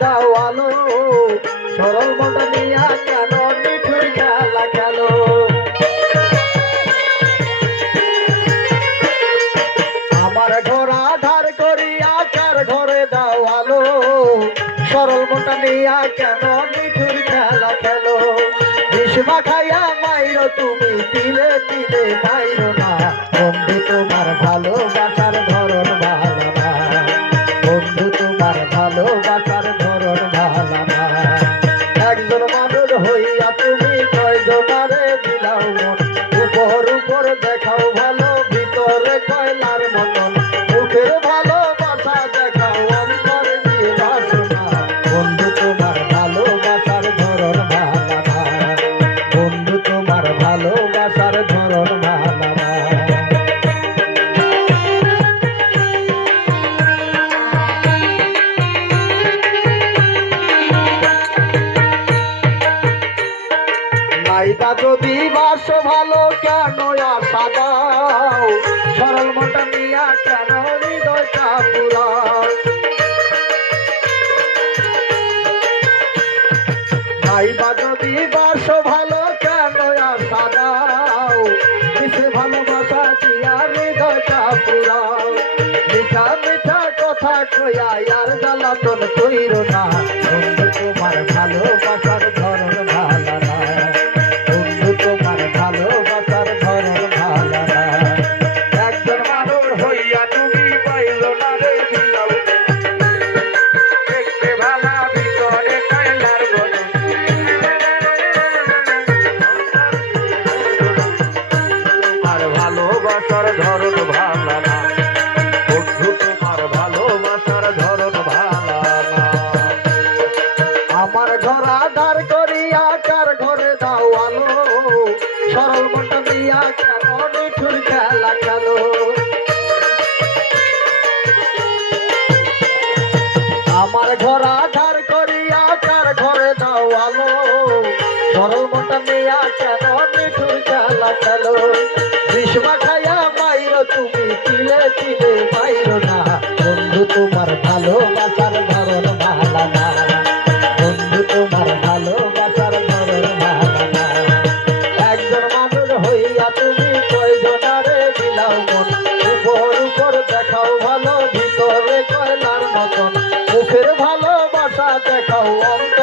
দাও আলো। সরল মন্ডলিয়া কেন? মিঠুর খেলা খেলো। আমার ঘর আধার করিয়া কার ঘরে দাও আলো? সরল মন্ডলিয়া কেন? মিঠুর খেলা খেলো। বিষ্মা খাইয়া মাইর, তুমি তিলে দিলে মাইর না। বন্ধু, তোমার ভালোবাসা যদি বাস ভালো কেন আশা দাও সরল মনটা নিয়া কেন হৃদয়টা পুরাও নাইবা যদি বাস ভালো কেন আশা দাও কিসে ভালোবাসা দিয়া হৃদয়টা পুরাও মিঠা মিঠা কথা কয়া আর জ্বালাতন কইর না। তোমার ভালোবাসার ভালো না। বন্ধু তোমার ভালোবাসার ধরন ভালো না। আমার ঘরা দাঁড় করিয়া কার ঘরে দাও আলো? সরল মনটা দিয়া কেন নিঠুর খেলা খেলো? আমার ঘরা দাঁড় করিয়া কার ঘরে দাও আলো? সরল মনটা নিয়া কেন নিঠুর খেলা খেলো? গ্রীষ্মা তিলে তিলে মাইরো না। বন্ধু, তোমার ভালোবাসার ধরন ভালো না। বন্ধু, তোমার ভালোবাসার ধরন ভালো না। একজন মানুষ মন। দেখাও অন্তর